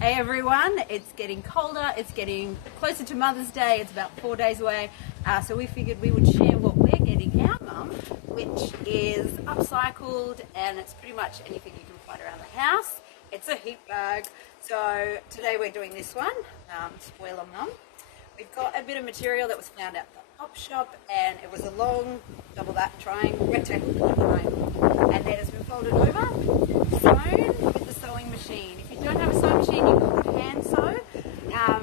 Hey everyone, it's getting colder, it's getting closer to Mother's Day, it's about 4 days away, so we figured we would share what we're getting our mum, which is upcycled and it's pretty much anything you can find around the house. It's a heat bag, so today we're doing this one, spoiler mum. We've got a bit of material that was found at the op shop and it was a long, double that triangle, rectangle triangle, and then it's been folded over, sewn with the sewing machine. If you don't have a sewing machine, you could hand sew.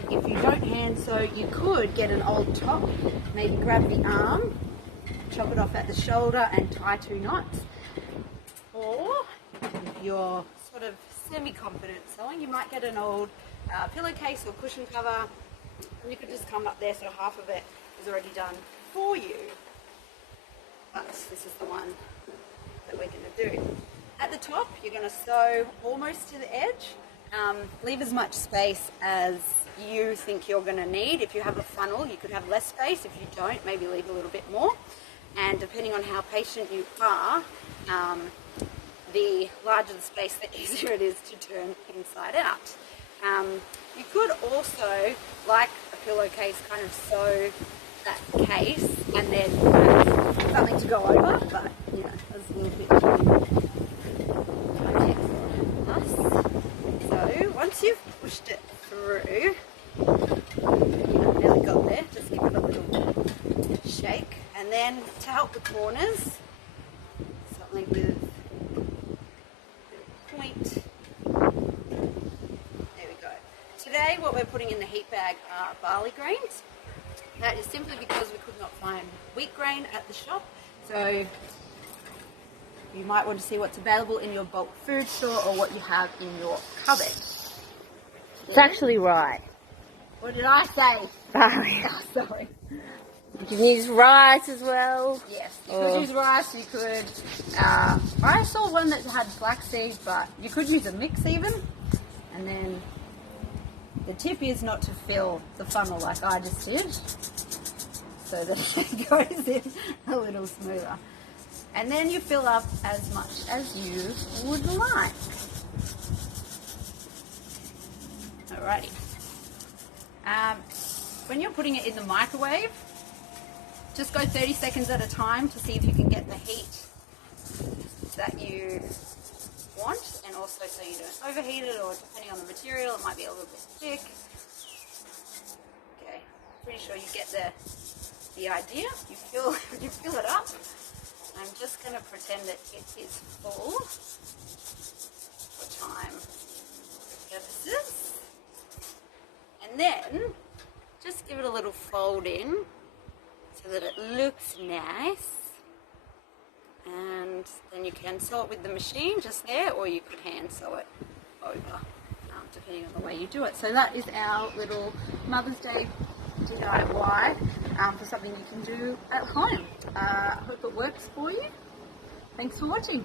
If you don't hand sew, you could get an old top, maybe grab the arm, chop it off at the shoulder and tie 2 knots. Or if you're sort of semi-confident sewing, you might get an old pillowcase or cushion cover, and you could just come up there so half of it is already done for you. But this is the one that we're going to do. At the top, you're going to sew almost to the edge. Leave as much space as you think you're going to need. If you have a funnel, you could have less space. If you don't, maybe leave a little bit more. And depending on how patient you are, the larger the space, the easier it is to turn inside out. You could also, like a pillowcase, kind of sew that case and then something to go over, but you know, that's a little bit too much extra. So once you've pushed it through, nearly got there, just give it a little shake, and then to help the corners, something with point. There we go. Today what we're putting in the heat bag are barley grains. That is simply because we could not find wheat grain at the shop, so you might want to see what's available in your bulk food store or what you have in your cupboard. It's actually rye. What did I say? Barley. Oh, sorry. You can use rice as well. Yes, you could use rice, you could, I saw one that had flaxseed, but you could use a mix even. And then the tip is not to fill the funnel like I just did, so that it goes in a little smoother. And then you fill up as much as you would like. Alrighty. When you're putting it in the microwave, just go 30 seconds at a time to see if you can get the heat that you want, and also so you don't overheat it, or depending on the material, it might be a little bit thick. Okay, pretty sure you get the idea. You fill it up. I'm just going to pretend that it is full for time purposes. And then just give it a little fold in so that it looks nice. And then you can sew it with the machine just there, or you could hand sew it over, depending on the way you do it. So that is our little Mother's Day DIY for something you can do at home. I hope it works for you. Thanks for watching.